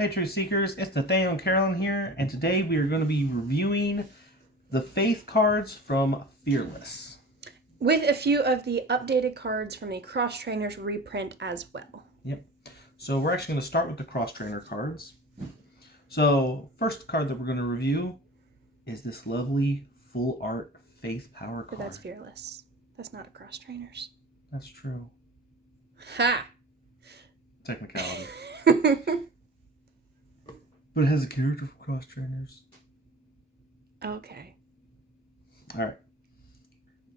Hey Truth Seekers, it's Nathaniel and Carolyn here, and today we are going to be reviewing the Faith cards from Fearless. With a few of the updated cards from the Cross Trainers reprint as well. Yep. So we're actually going to start with the Cross Trainer cards. So first card that we're going to review is this lovely full art Faith Power card. But that's Fearless. That's not a Cross Trainers. That's true. Ha! Technicality. But it has a character from Cross Trainers. Okay. All right.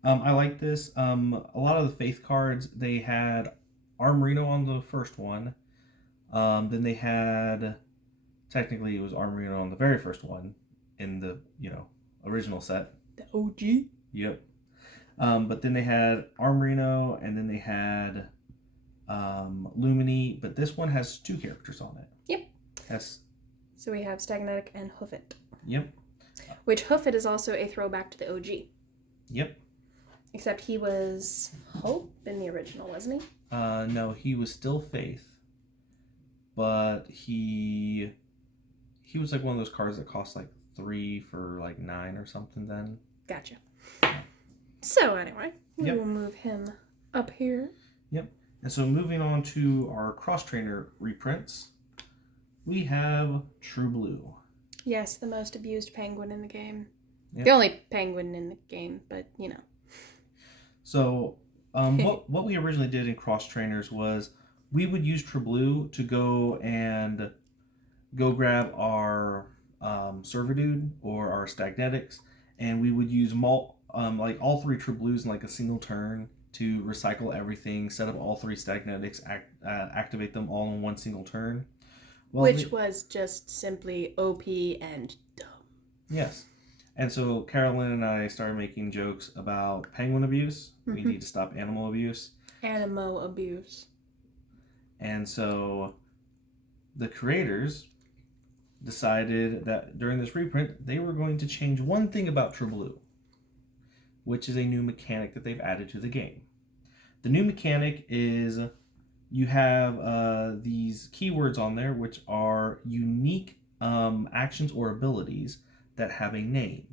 I like this. A lot of the Faith cards, they had Armorino on the first one. Then they had, technically it was Armorino on the very first one in the, original set. The OG? Yep. But then they had Armorino, and then they had Lumini, but this one has two characters on it. Yep. So we have Stagnatic and Hoofit. Yep. Which Hoofit is also a throwback to the OG. Yep. Except he was Hope in the original, wasn't he? No, he was still Faith, but he was like one of those cards that cost like 3 for like 9 or something then. Gotcha. So anyway, we will move him up here. Yep. And so moving on to our Cross Trainer reprints, we have True Blue. Yes, the most abused penguin in the game. Yep. The only penguin in the game, but So what we originally did in Cross Trainers was we would use True Blue to go grab our Servitude or our Stagnetics, and we would use like all 3 True Blues in like a single turn to recycle everything, set up all 3 Stagnetics, activate them all in one single turn. Well, which was just simply OP and dumb. Yes. And so Carolyn and I started making jokes about penguin abuse. Mm-hmm. We need to stop animal abuse. Animo abuse. And so the creators decided that during this reprint, they were going to change one thing about True Blue, which is a new mechanic that they've added to the game. The new mechanic is you have these keywords on there, which are unique actions or abilities that have a name.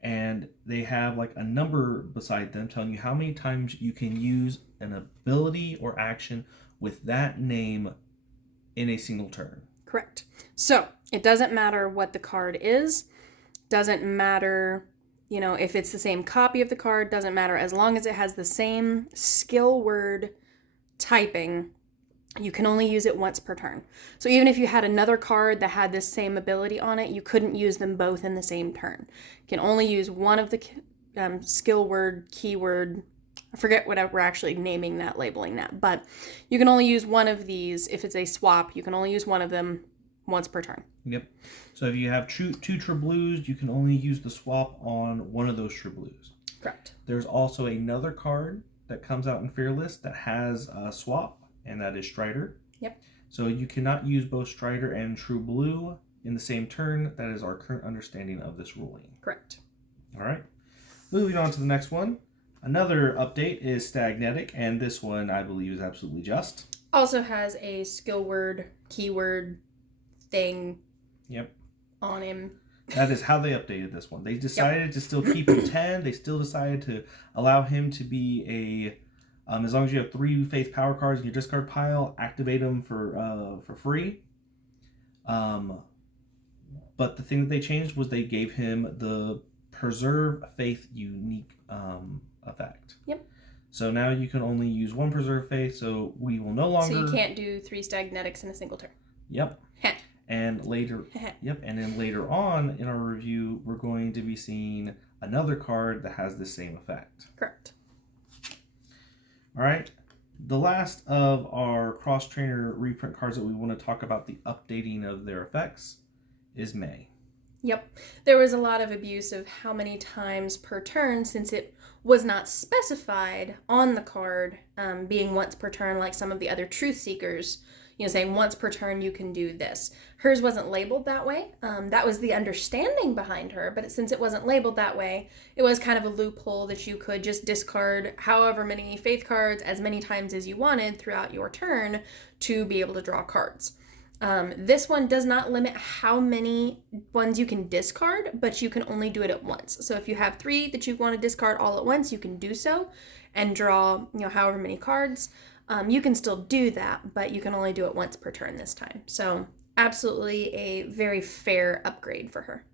And they have like a number beside them telling you how many times you can use an ability or action with that name in a single turn. Correct. So it doesn't matter what the card is, doesn't matter, if it's the same copy of the card, doesn't matter, as long as it has the same skill word typing, you can only use it once per turn. So even if you had another card that had this same ability on it, you couldn't use them both in the same turn. You can only use one of the skill word, keyword, I forget what we're actually naming that, labeling that, but you can only use one of these. If it's a swap, you can only use one of them once per turn. Yep. So if you have two True Blues, you can only use the swap on one of those True Blues. Correct. There's also another card that comes out in Fearless that has a swap, and that is Strider. Yep. So you cannot use both Strider and True Blue in the same turn. That is our current understanding of this ruling. Correct. All right. Moving on to the next one. Another update is Stagnatic, and this one I believe is absolutely just. Also has a skill word, keyword thing on him. That is how they updated this one. They decided to still keep him 10. They still decided to allow him to be as long as you have 3 Faith Power cards in your discard pile, activate them for free. But the thing that they changed was they gave him the Preserve Faith unique effect. Yep. So now you can only use 1 Preserve Faith, so we will no longer... So you can't do 3 Stagnetics in a single turn. Yep. And later... And then later on in our review, we're going to be seeing another card that has the same effect. Correct. All right. The last of our Cross Trainer reprint cards that we want to talk about the updating of their effects is May. Yep. There was a lot of abuse of how many times per turn, since it was not specified on the card, being once per turn like some of the other Truth Seekers, saying once per turn you can do this. Hers wasn't labeled that way. That was the understanding behind her, but since it wasn't labeled that way, it was kind of a loophole that you could just discard however many Faith cards as many times as you wanted throughout your turn to be able to draw cards. This one does not limit how many ones you can discard, but you can only do it at once. So if you have 3 that you want to discard all at once, you can do so and draw, however many cards. You can still do that, but you can only do it once per turn this time. So absolutely a very fair upgrade for her.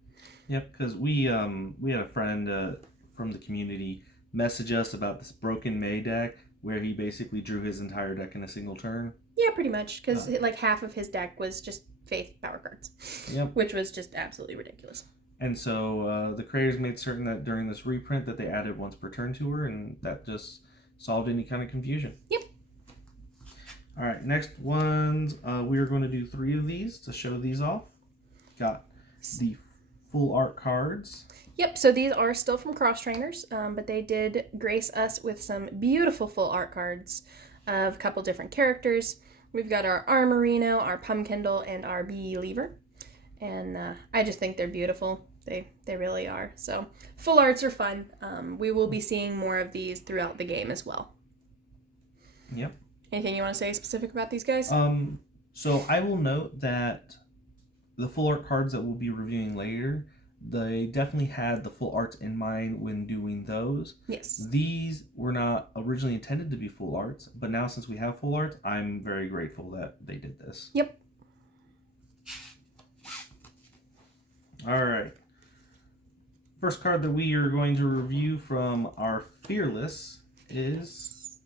Yep, because we had a friend from the community message us about this Broken May deck where he basically drew his entire deck in a single turn. Yeah, pretty much, because like half of his deck was just Faith power cards. Yep. Which was just absolutely ridiculous. And so the creators made certain that during this reprint that they added once per turn to her, and that just solved any kind of confusion. Yep. All right, next ones, we are going to do 3 of these to show these off. Got the full art cards. Yep, so these are still from Cross Trainers, but they did grace us with some beautiful full art cards of a couple different characters. We've got our Armorino, our Pumpkindle, and our Believer. And I just think they're beautiful. They really are. So full arts are fun. We will be seeing more of these throughout the game as well. Yep. Anything you want to say specific about these guys? So I will note that the full art cards that we'll be reviewing later, they definitely had the full arts in mind when doing those. Yes. These were not originally intended to be full arts, but now since we have full arts, I'm very grateful that they did this. Yep. All right. First card that we are going to review from our Fearless is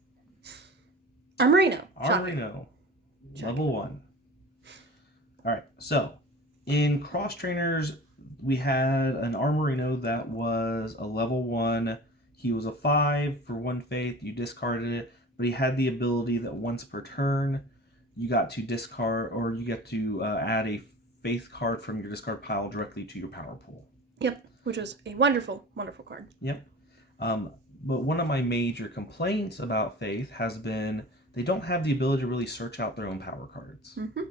Armorino. Armorino, level 1. All right, so in Cross Trainers, we had an Armorino that was a level 1. He was a 5 for 1 faith. You discarded it, but he had the ability that once per turn, you got to discard, or you get to add a faith card from your discard pile directly to your power pool. Yep, which was a wonderful, wonderful card. Yep. But one of my major complaints about faith has been they don't have the ability to really search out their own power cards. Mm-hmm.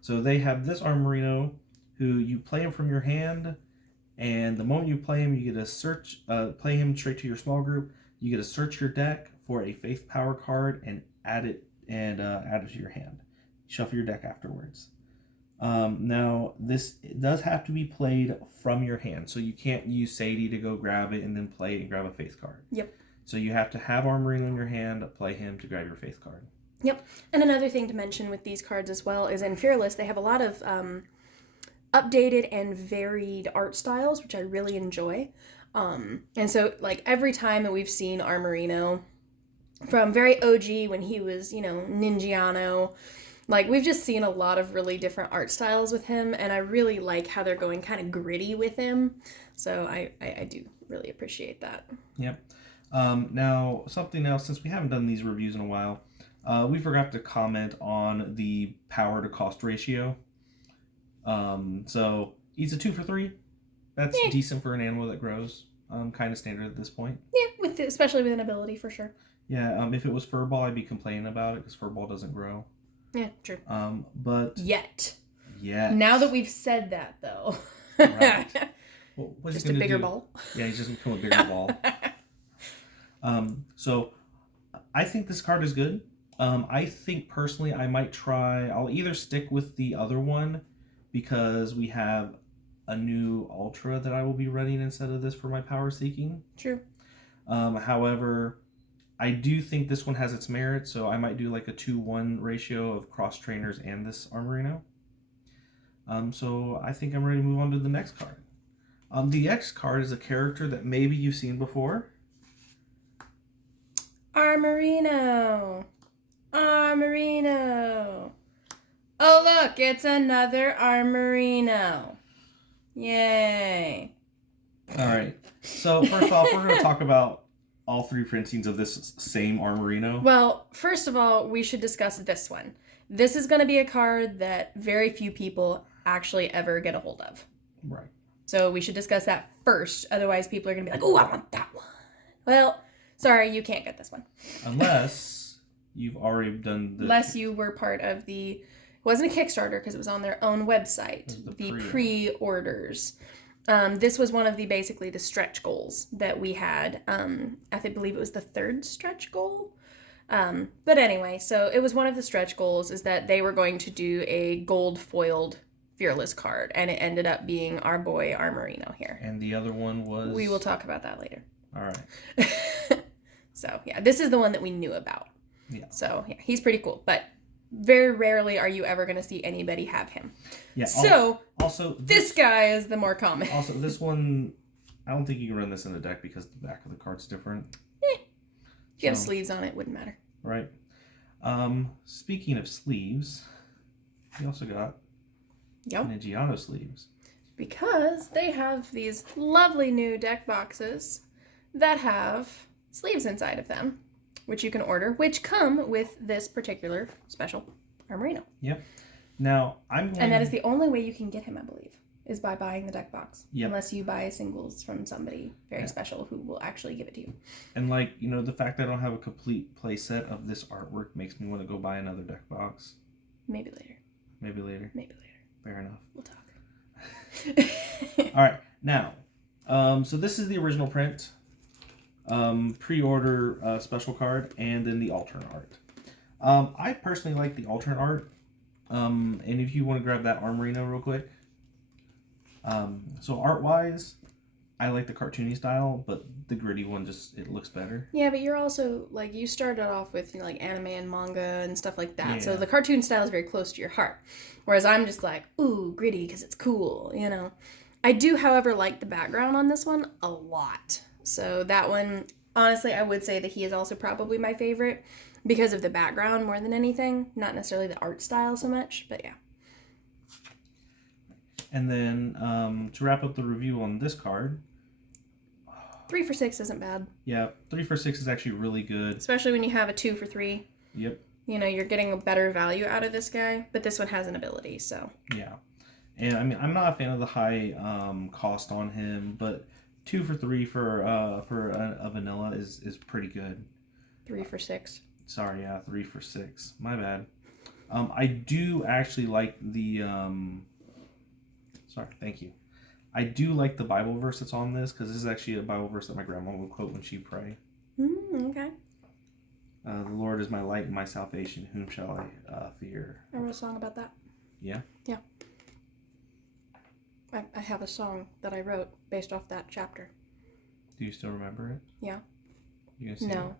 So they have this Armorino, who you play him from your hand, and the moment you play him, you get to search, play him straight to your small group. You get to search your deck for a faith power card and add it to your hand. Shuffle your deck afterwards. Now this does have to be played from your hand, so you can't use Sadie to go grab it and then play it and grab a faith card. Yep. So you have to have Armorino in your hand, play him to grab your faith card. Yep. And another thing to mention with these cards as well is in Fearless, they have a lot of updated and varied art styles, which I really enjoy. And so, like, every time that we've seen Armorino, from very OG when he was, Ninjaano, like, we've just seen a lot of really different art styles with him, and I really like how they're going kind of gritty with him. So I do really appreciate that. Yep. Now, something else, since we haven't done these reviews in a while, we forgot to comment on the power to cost ratio. So he's a 2 for 3. That's decent for an animal that grows. Kind of standard at this point. Yeah, especially with an ability for sure. Yeah. If it was Furball, I'd be complaining about it because Furball doesn't grow. Yeah, true. But yet. Now that we've said that, though. Right. Well, what's just a bigger ball. Yeah, he's just become a bigger ball. So I think this card is good. I think personally I might try. I'll either stick with the other one because we have a new Ultra that I will be running instead of this for my power seeking. True. However, I do think this one has its merit, so I might do like a 2-1 ratio of Cross Trainers and this Armorino. So I think I'm ready to move on to the next card. The next card is a character that maybe you've seen before. Armorino. Oh, look, it's another Armorino. Yay. All right. So first off, we're going to talk about all 3 printings of this same Armorino. Well, first of all, we should discuss this one. This is going to be a card that very few people actually ever get a hold of. Right. So we should discuss that first. Otherwise, people are going to be like, oh, I want that one. Well, sorry, you can't get this one. Unless you've already done the... Unless you were part of the... It wasn't a Kickstarter because it was on their own website. The pre-orders. This was one of basically the stretch goals that we had. I believe it was the 3rd stretch goal. But anyway, so it was one of the stretch goals is that they were going to do a gold foiled Fearless card, and it ended up being our boy Armorino here. And the other one was... We will talk about that later. All right. So, yeah, this is the one that we knew about. Yeah. So, yeah, he's pretty cool. But very rarely are you ever going to see anybody have him. Yeah. So, also this guy is the more common. Also, this one, I don't think you can run this in the deck because the back of the card's different. If you have sleeves on it, wouldn't matter. Right. Speaking of sleeves, we also got Ninjago sleeves. Because they have these lovely new deck boxes that have sleeves inside of them, which you can order, which come with this particular special Armorino. Yep. Now, And that is the only way you can get him, I believe, is by buying the deck box. Yep. Unless you buy singles from somebody very special who will actually give it to you. And, the fact that I don't have a complete play set of this artwork makes me want to go buy another deck box. Maybe later. Fair enough. We'll talk. All right. Now, so this is the original print. Pre-order special card, and then the alternate art. I personally like the alternate art. And if you want to grab that Armorino real quick. So art-wise, I like the cartoony style, but the gritty one it looks better. Yeah, but you're also, you started off with, anime and manga and stuff like that. Yeah. So the cartoon style is very close to your heart. Whereas I'm just ooh, gritty because it's cool, I do, however, like the background on this one a lot. So that one, honestly, I would say that he is also probably my favorite because of the background more than anything. Not necessarily the art style so much, but yeah. And then to wrap up the review on this card... 3 for 6 isn't bad. Yeah, 3 for 6 is actually really good. Especially when you have a 2 for 3. Yep. You're getting a better value out of this guy, but this one has an ability, so... Yeah. And, I'm not a fan of the high cost on him, but 2 for 3 for a vanilla is pretty good. 3 for 6. Sorry, yeah, 3 for 6. My bad. I do actually like the... Sorry, thank you. I do like the Bible verse that's on this, because this is actually a Bible verse that my grandma would quote when she'd pray. Okay. The Lord is my light and my salvation. Whom shall I fear? I wrote a song about that. Yeah? Yeah. I have a song that I wrote based off that chapter. Do you still remember it? Yeah. You gonna sing No.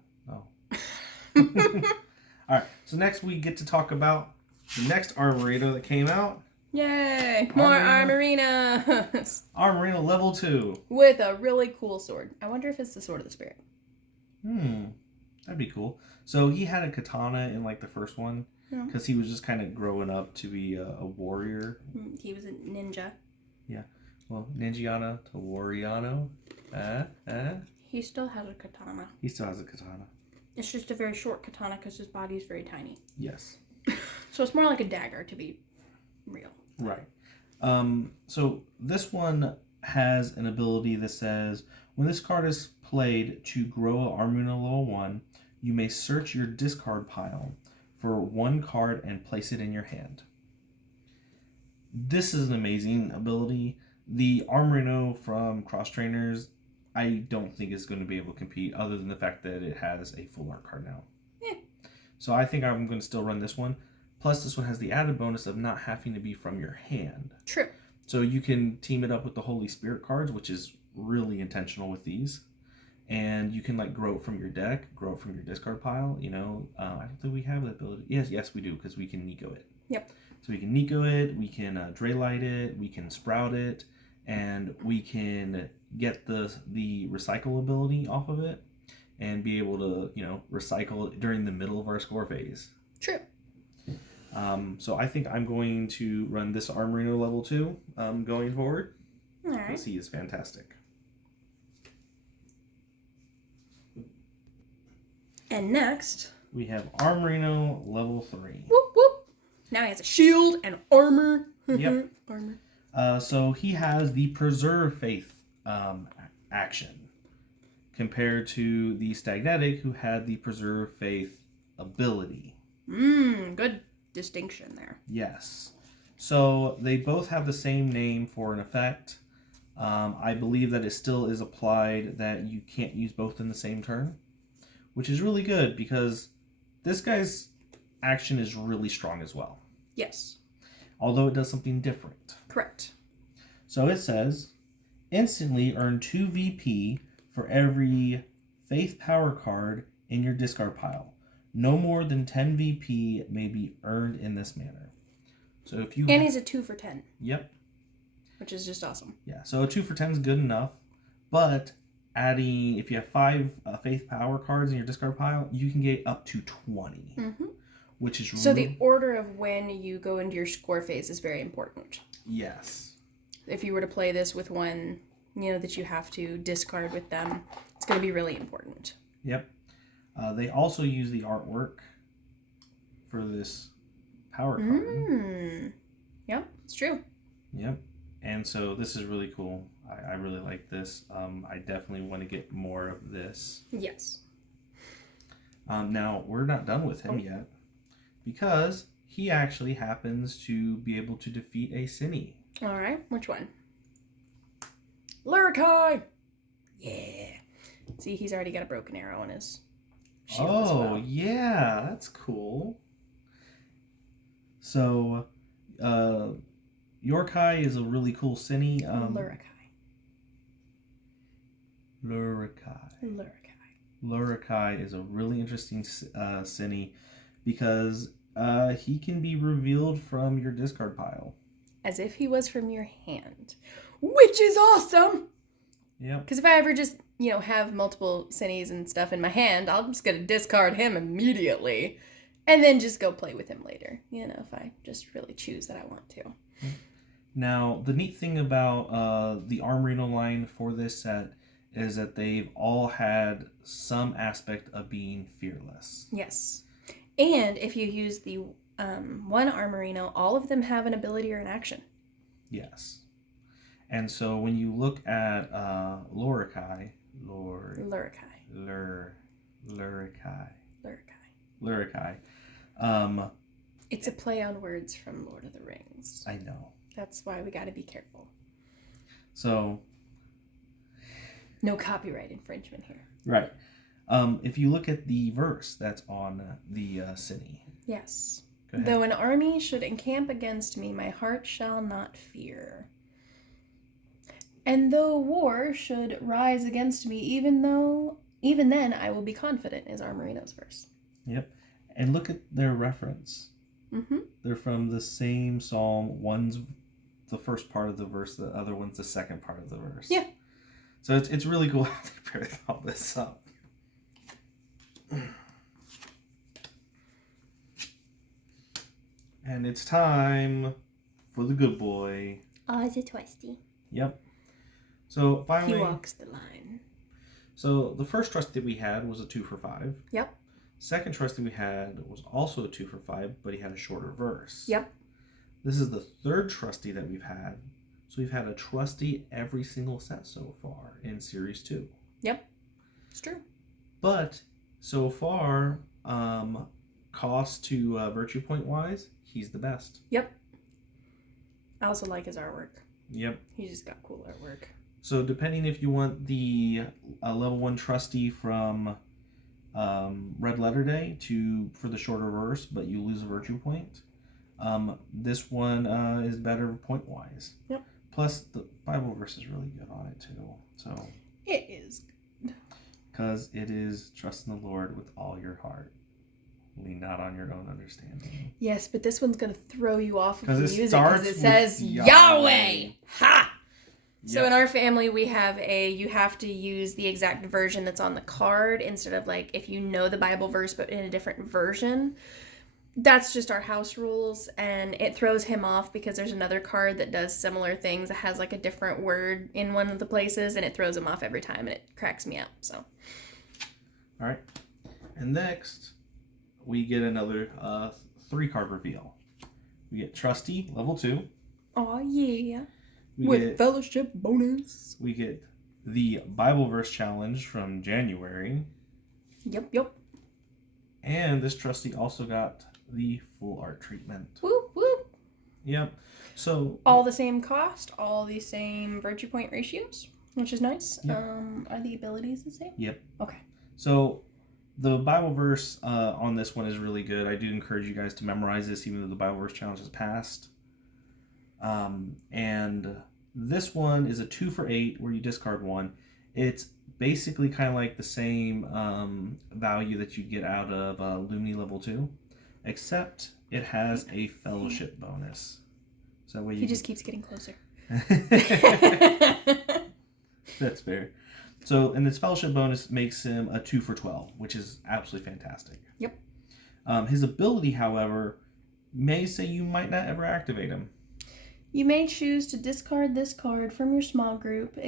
it? Oh. All right. So next we get to talk about the next Armorino that came out. Yay! More Armorinos! Armorino level 2. With a really cool sword. I wonder if it's the Sword of the Spirit. That'd be cool. So he had a katana in the first one, because he was just kind of growing up to be a warrior. He was a ninja. Yeah. Well, Ninjiano to Warriano. He still has a katana. He still has a katana. It's just a very short katana because his body is very tiny. Yes. So it's more like a dagger, to be real. Right. So this one has an ability that says, when this card is played to grow an Armorino level 1, you may search your discard pile for one card and place it in your hand. This is an amazing ability. The Armorino from Cross Trainers, I don't think is going to be able to compete, other than the fact that it has a full art card now. Yeah. So I think I'm going to still run this one. Plus, this one has the added bonus of not having to be from your hand. True. So you can team it up with the Holy Spirit cards, which is really intentional with these. And you can grow it from your deck, grow it from your discard pile. I don't think we have the ability. Yes, we do, because we can Nico it. Yep. So we can Nico it, we can Draylight it, we can Sprout it, and we can get the recycle ability off of it, and be able to recycle it during the middle of our score phase. True. So I think I'm going to run this Armorino level 2 going forward. All right. Because he is fantastic. And next, we have Armorino level 3. Whoop whoop. Now he has a shield and armor. Yep. Armor. So he has the Preserve Faith action, compared to the Stagnatic, who had the Preserve Faith ability. Good distinction there. Yes. So they both have the same name for an effect. I believe that it still is applied that you can't use both in the same turn, which is really good because This guy's action is really strong as well, Yes. although it does something different. Correct. So it says, instantly earn 2 VP for every Faith Power card in your discard pile. No more than 10 VP may be earned in this manner. So if you... And he's a 2 for 10. Yep. Which is just awesome. Yeah, so a 2 for 10 is good enough, but adding, if you have 5 Faith Power cards in your discard pile, you can get up to 20, which is So the order of when you go into your score phase is very important. Yes. If you were to play this with one, that you have to discard with them, it's going to be really important. Yep. They also use the artwork for this power card. Yep, it's true. Yep. And so this is really cool. I really like this. I definitely want to get more of this. Yes. Now, we're not done with him yet, because he actually happens to be able to defeat a Cine. All right, which one? Lurikai! Yeah. See, he's already got a broken arrow in his shield as well. Yeah, that's cool. So, Yorkai is a really cool Cine. Lurikai is a really interesting Cine because he can be revealed from your discard pile. As if he was from your hand. Which is awesome! Yep. Because if I ever just, have multiple Cines and stuff in my hand, I'm just going to discard him immediately. And then just go play with him later. If I just really choose that I want to. Now, the neat thing about the Armorino line for this set is that they've all had some aspect of being fearless. Yes. And if you use the one Armorino, all of them have an ability or an action. Yes. And so when you look at Lurikai, it's a play on words from Lord of the Rings. I know. That's why we got to be careful. So... no copyright infringement here. Right. If you look at the verse that's on the Cine. Yes. Though an army should encamp against me, my heart shall not fear. And though war should rise against me, even then I will be confident, is Armorino's verse. Yep. And look at their reference. Mm-hmm. They're from the same psalm. One's the first part of the verse, the other one's the second part of the verse. Yeah. So it's really cool how they paired all this up. And it's time for the good boy. Oh, is it Twisty? Yep. So finally... he walks the line. So the first trusty we had was a 2 for 5. Yep. Second trusty we had was also a 2 for 5, but he had a shorter verse. Yep. This is the third trusty that we've had. So we've had a trusty every single set so far in Series 2. Yep. It's true. But so far, cost to virtue point wise, he's the best. Yep. I also like his artwork. Yep. He just got cool artwork. So depending if you want the level 1 trusty from Red Letter Day for the shorter verse, but you lose a virtue point, this one is better point wise. Yep. Plus the Bible verse is really good on it too. So it is good. Because it is trust in the Lord with all your heart. Lean not on your own understanding. Yes, but this one's going to throw you off of the music because it says Yahweh. Ha! Yep. So in our family, we have you have to use the exact version that's on the card instead of if you know the Bible verse but in a different version. That's just our house rules, and it throws him off because there's another card that does similar things. It has a different word in one of the places, and it throws him off every time, and it cracks me up. So, all right. And next, we get another 3-card reveal. We get Trusty, level 2. Oh, yeah. With fellowship bonus. We get the Bible verse challenge from January. Yep. And this Trusty also got the full art treatment. Whoop, whoop. Yep. So all the same cost, all the same virtue point ratios, which is nice. Yep. Are the abilities the same? Yep. Okay. So The Bible verse on this one is really good. I do encourage you guys to memorize this, even though the Bible verse challenge has passed. And this one is a 2 for 8 where you discard one. It's basically kind of like the same value that you get out of Lumni level 2, except it has a fellowship bonus. So that way he just keeps getting closer. That's fair. So, and this fellowship bonus makes him a 2 for 12, which is absolutely fantastic. Yep. His ability, however, may say you might not ever activate him. You may choose to discard this card from your small group,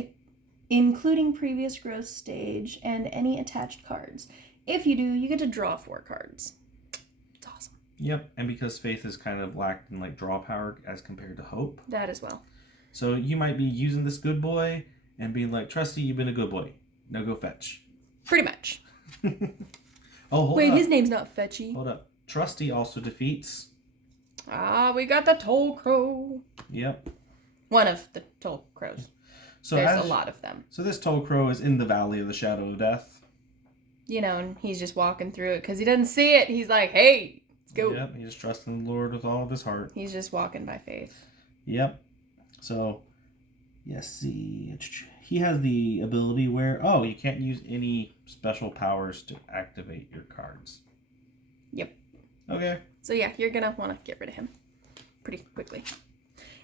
including previous growth stage and any attached cards. If you do, you get to draw 4 cards. It's awesome. Yep, and because Faith is kind of lacked in like draw power as compared to Hope. That as well. So you might be using this good boy and being like, Trusty, you've been a good boy. Now go fetch. Pretty much. Oh, hold Wait, up. his name's not Fetchy. Hold up. Trusty also defeats. We got the Toll Crow. Yep. One of the Toll Crows. So There's a lot of them. So this Toll Crow is in the Valley of the Shadow of Death. You know, and he's just walking through it because he doesn't see it. He's like, hey, let's go. Yep, he's trusting the Lord with all of his heart. He's just walking by faith. Yep. So, yes, see. He has the ability where, you can't use any special powers to activate your cards. Yep. Okay. So yeah, you're going to want to get rid of him pretty quickly.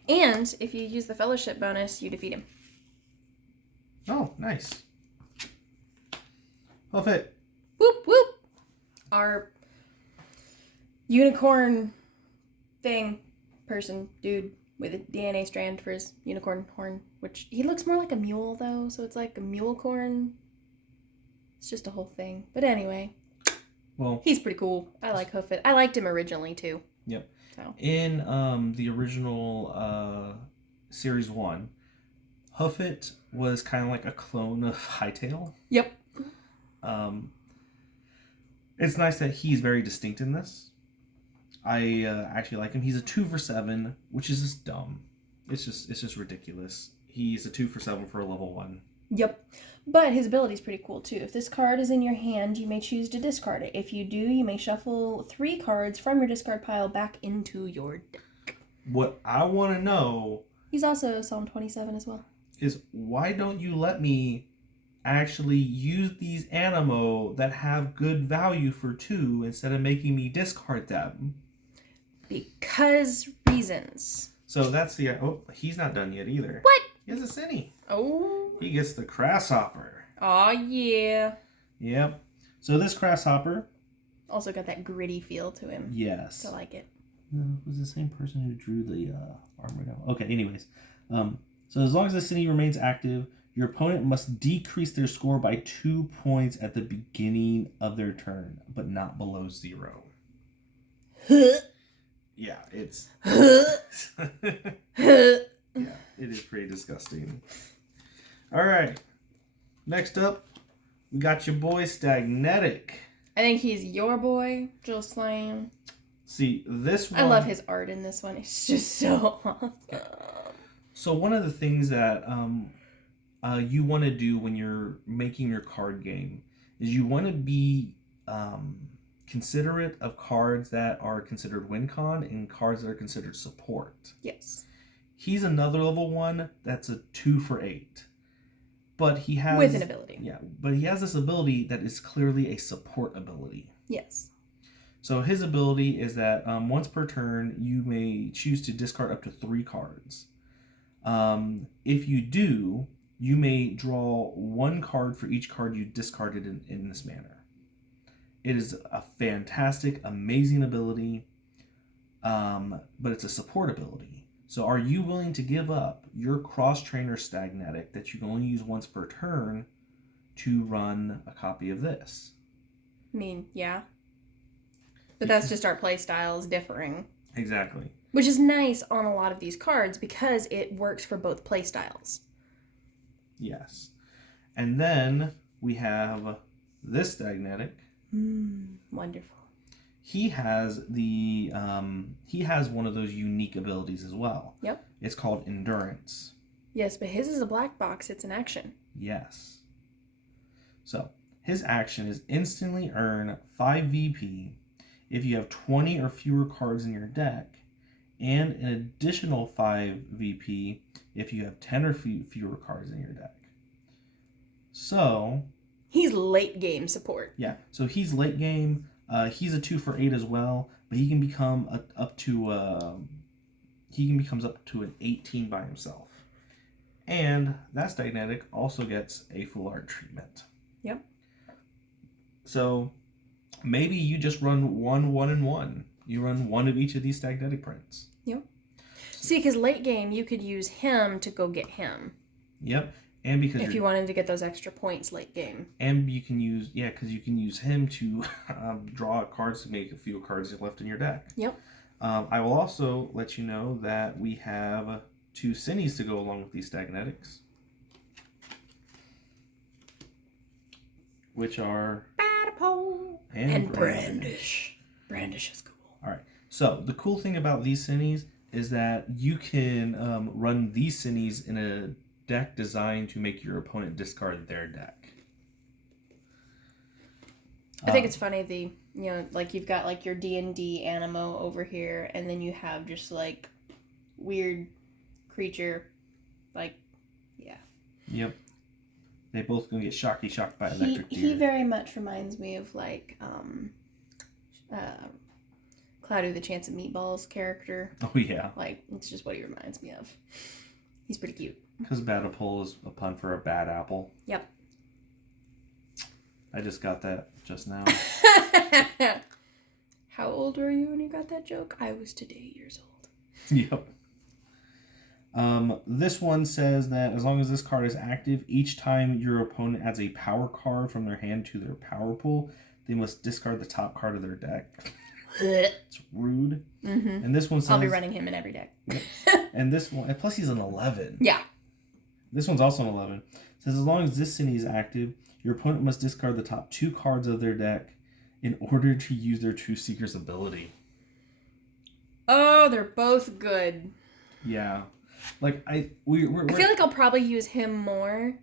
And if you use the fellowship bonus, you defeat him. Oh, nice. Hoof it. Whoop, whoop. Our unicorn dude with a DNA strand for his unicorn horn, which he looks more like a mule though, so it's like a mule corn. It's just a whole thing. But anyway, well, he's pretty cool. I like Hoofit. I liked him originally too. Yep. So in the original series 1, Hoofit was kind of like a clone of Hightail. Yep. It's nice that he's very distinct in this. I actually like him. He's a 2 for 7, which is just dumb. It's just ridiculous. He's a 2 for 7 for a level 1. Yep. But his ability is pretty cool too. If this card is in your hand, you may choose to discard it. If you do, you may shuffle 3 cards from your discard pile back into your deck. What I want to know... He's also Psalm 27 as well. ...is why don't you let me actually use these Animo that have good value for 2 instead of making me discard them? Because reasons. So that's the... Oh, he's not done yet either. What? He has a Cinny. Oh. He gets the Grasshopper. Aw, yeah. Yep. So this Grasshopper... Also got that gritty feel to him. Yes. I like it. No, it was the same person who drew the armor down. Okay, anyways. So as long as the Cinny remains active, your opponent must decrease their score by 2 points at the beginning of their turn, but not below 0. Yeah, it's... Yeah, it is pretty disgusting. Alright. Next up, we got your boy Stagnetic. I think he's your boy, Jill Slam. See, this one... I love his art in this one. It's just so awesome. So one of the things that you want to do when you're making your card game is you want to be considerate of cards that are considered win con and cards that are considered support. Yes. He's another level 1 that's a 2 for 8. But he has... With an ability. Yeah, but he has this ability that is clearly a support ability. Yes. So his ability is that once per turn, you may choose to discard up to 3 cards. If you do, you may draw 1 card for each card you discarded in this manner. It is a fantastic, amazing ability, but it's a support ability. So are you willing to give up your cross-trainer Stagnetic that you can only use once per turn to run a copy of this? I mean, yeah. But that's just our play styles differing. Exactly. Which is nice on a lot of these cards because it works for both play styles. Yes. And then we have this Stagnetic. Wonderful. He has one of those unique abilities as well. Yep. It's called Endurance. Yes, but his is a black box. It's an action. Yes. So, His action is instantly earn 5 VP if you have 20 or fewer cards in your deck, and an additional 5 VP if you have 10 or fewer cards in your deck. So he's late game support. Yeah, so he's late game. He's a 2 for 8 as well, but he can become up to an 18 by himself. And that Stagnetic also gets a full art treatment. Yep. So maybe you just run 1, 1, and 1. You run one of each of these Stagnetic prints. Yep. See, because late game, you could use him to go get him. Yep. And because if you wanted to get those extra points late game. And you can use, because you can use him to draw cards to make a few cards left in your deck. Yep. I will also let you know that we have 2 Cinnies to go along with these Stagnetics, which are Batapole and Brandish. Brandish is cool. All right. So the cool thing about these Cinnies is that you can run these Cinnies in a deck designed to make your opponent discard their deck. I think it's funny, like you've got like your D&D Animo over here, and then you have just like weird creature, like, yeah. Yep. They both gonna get shocked by electric deer. He very much reminds me of like Cloudy the Chance of Meatballs character. Oh yeah. Like, it's just what he reminds me of. He's pretty cute. Because Batapole is a pun for a bad apple. Yep. I just got that just now. How old were you when you got that joke? I was today years old. Yep. This one says that as long as this card is active, each time your opponent adds a power card from their hand to their power pool, they must discard the top card of their deck. It's rude. Mm-hmm. And this one says... I'll be running him in every deck. Yep. And this one... And plus he's an 11. Yeah. This one's also an 11. It says as long as this Cine is active, your opponent must discard the top 2 cards of their deck in order to use their True Seeker's ability. Oh, they're both good. Yeah. Like, I feel like I'll probably use him more.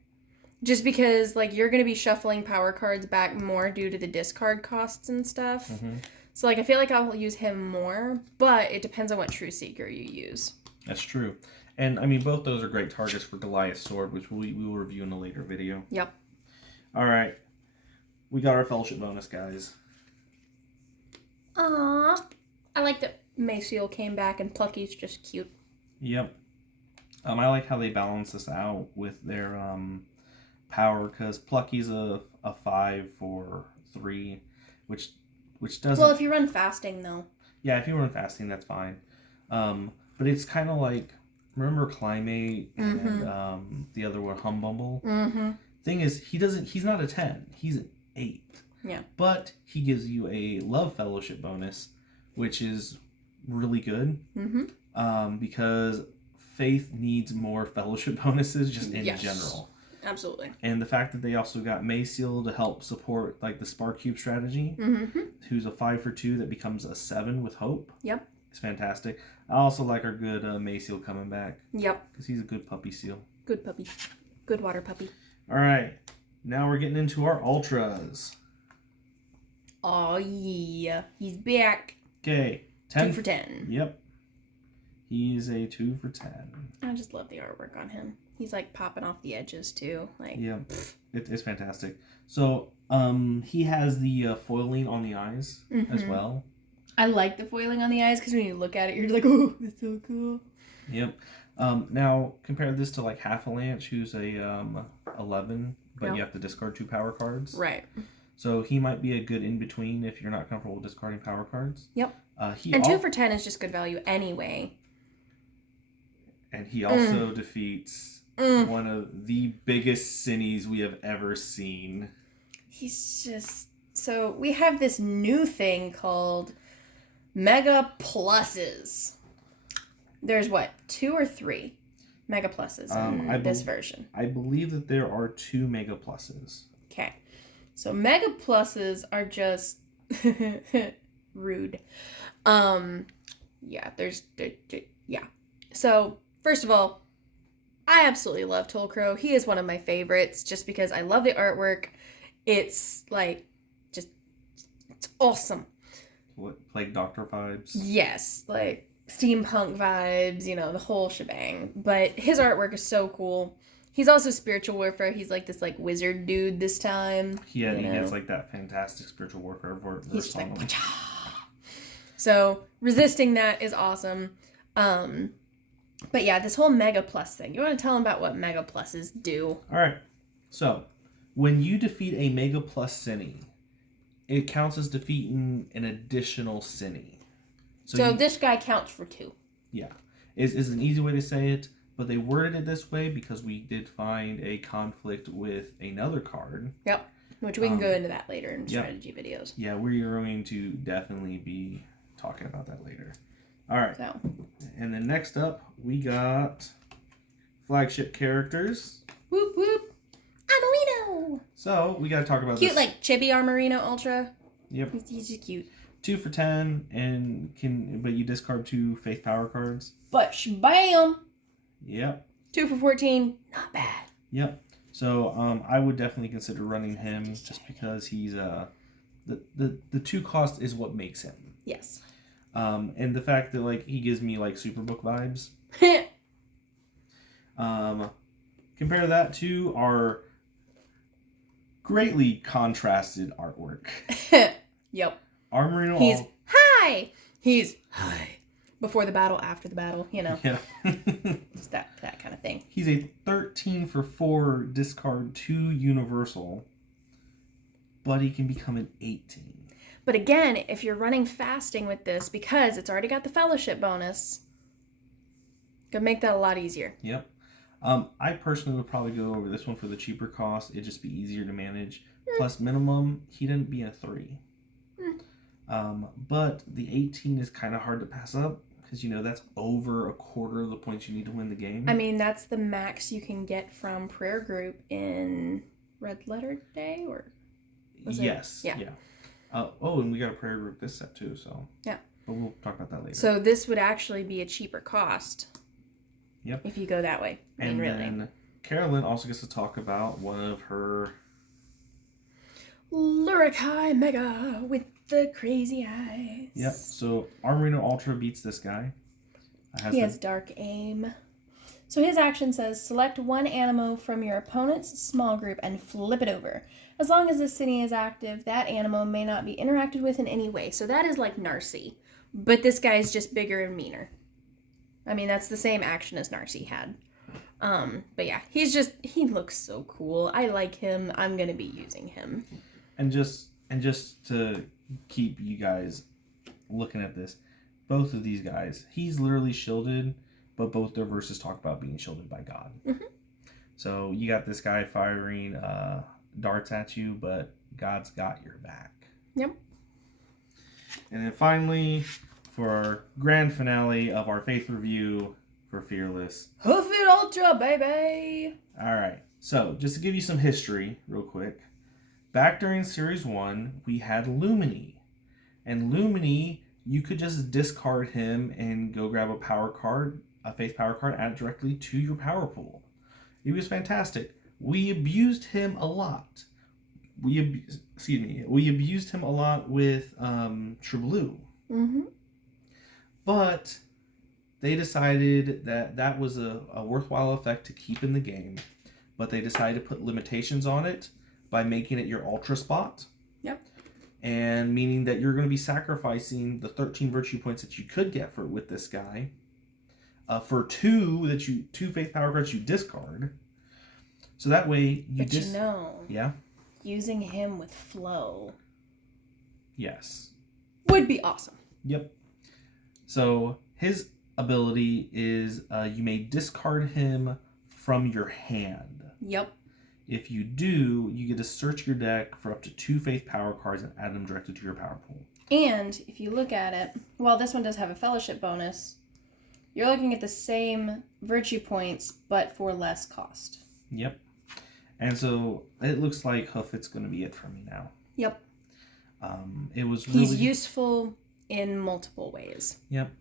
Just because, like, you're going to be shuffling power cards back more due to the discard costs and stuff. Mm-hmm. So, like, I feel like I'll use him more, but it depends on what True Seeker you use. That's true. And, I mean, both those are great targets for Goliath's Sword, which we will review in a later video. Yep. All right. We got our fellowship bonus, guys. Aww. I like that Mayseal came back and Plucky's just cute. Yep. I like how they balance this out with their power, because Plucky's a 5 for 3, which doesn't... Well, if you run fasting, though. Yeah, if you run fasting, that's fine. But it's kind of like, remember Climate and the other one, Humbumble? Mm-hmm. Thing is, he's not a 10. He's an 8. Yeah. But he gives you a Love Fellowship bonus, which is really good. Mm-hmm. Because Faith needs more Fellowship bonuses just in general. Absolutely. And the fact that they also got Mayseal to help support like the Spark Cube strategy, who's a 5 for 2 that becomes a 7 with Hope. Yep. It's fantastic. I also like our good Mayseal coming back. Yep. Because he's a good puppy seal. Good puppy. Good water puppy. All right. Now we're getting into our Ultras. Oh, yeah. He's back. Okay. 10 2 for 10. Yep. He's a 2 for 10. I just love the artwork on him. He's like popping off the edges too. Like, yeah, it's fantastic. So he has the foiling on the eyes as well. I like the foiling on the eyes because when you look at it, you're like, oh, that's so cool. Yep. Now compare this to like Hafalanche, who's a 11, but you have to discard 2 power cards. Right. So he might be a good in between if you're not comfortable with discarding power cards. Yep. And 2 for 10 is just good value anyway. And he also defeats one of the biggest Cinnies we have ever seen. He's just... So, we have this new thing called Mega Pluses. There's what? 2 or 3 Mega Pluses in this version? I believe that there are 2 Mega Pluses. Okay. So, Mega Pluses are just... rude. Yeah, yeah. So... First of all, I absolutely love Tolcrow. He is one of my favorites just because I love the artwork. It's like just it's awesome. What, Plague Doctor vibes? Yes, like steampunk vibes, the whole shebang. But his artwork is so cool. He's also spiritual warfare. He's like this like wizard dude this time. Yeah, he has like that fantastic spiritual warfare verse. He's just like, Pacha! So resisting that is awesome. But yeah, this whole Mega Plus thing. You want to tell them about what Mega Pluses do? All right. So when you defeat a Mega Plus Cine, it counts as defeating an additional Cine. So this guy counts for 2. Yeah. Is an easy way to say it, but they worded it this way because we did find a conflict with another card. Yep. Which we can go into that later in strategy videos. Yeah, we're going to definitely be talking about that later. All right. So. And then next up, we got flagship characters. Whoop whoop. Armorino. So we got to talk about cute, this. like Chibi Armorino Ultra. Yep. He's just cute. 2 for 10, but you discard 2 faith power cards. But bam. Yep. 2 for 14. Not bad. Yep. So I would definitely consider running him just because he's the 2 cost is what makes him. Yes. And the fact that like he gives me like Superbook vibes. Compare that to our greatly contrasted artwork. Yep. Armorino. He's high. He's high. Before the battle, after the battle, Yeah. Just that kind of thing. He's a 13 for 4 discard 2 universal, but he can become an 18. But again, if you're running fasting with this, because it's already got the fellowship bonus, could make that a lot easier. Yep. I personally would probably go over this one for the cheaper cost. It'd just be easier to manage. Plus minimum, he didn't be a 3. But the 18 is kind of hard to pass up because, that's over a quarter of the points you need to win the game. I mean, that's the max you can get from prayer group in Red Letter Day, or yes. Yeah. And we got a prayer group this set too, so. Yeah. But we'll talk about that later. So this would actually be a cheaper cost. Yep. If you go that way. And then Carolyn also gets to talk about one of her Lurikai Mega with the crazy eyes. Yep. So Armorino Ultra beats this guy. He has dark aim. So his action says, select one Animo from your opponent's small group and flip it over. As long as the city is active, that Animo may not be interacted with in any way. So that is like Narcy. But this guy is just bigger and meaner. I mean, that's the same action as Narcy had. But yeah, he looks so cool. I like him. I'm going to be using him. And just to keep you guys looking at this, both of these guys, he's literally shielded, but both their verses talk about being shielded by God. Mm-hmm. So you got this guy firing darts at you, but God's got your back. Yep. And then finally, for our grand finale of our faith review for Fearless. Hoof it Ultra, baby! All right. So just to give you some history real quick. Back during Series 1, we had Lumini. And Lumini, you could just discard him and go grab a power card, a faith power card, add it directly to your power pool. He was fantastic. We abused him a lot. We abused him a lot with True Blue. Mm-hmm. But they decided that was a worthwhile effect to keep in the game. But they decided to put limitations on it by making it your ultra spot. Yep. And meaning that you're going to be sacrificing the 13 virtue points that you could get with this guy for two faith power cards you discard. So that way yeah, using him with flow. Yes. Would be awesome. Yep. So his ability is you may discard him from your hand. Yep. If you do, you get to search your deck for up to 2 faith power cards and add them directly to your power pool. And if you look at it, while this one does have a fellowship bonus, you're looking at the same virtue points, but for less cost. Yep. And so it looks like Hoofit's going to be it for me now. Yep. He's useful in multiple ways. Yep.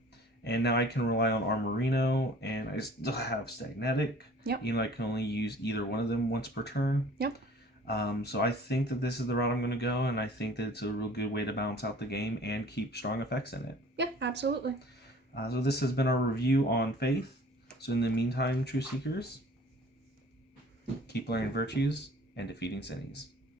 And now I can rely on Armorino, and I still have Stagnetic. Yep. I can only use either one of them once per turn. Yep. So I think that this is the route I'm going to go, and I think that it's a real good way to balance out the game and keep strong effects in it. Yeah, absolutely. So this has been our review on Faith. So in the meantime, True Seekers, keep learning virtues and defeating sinnies.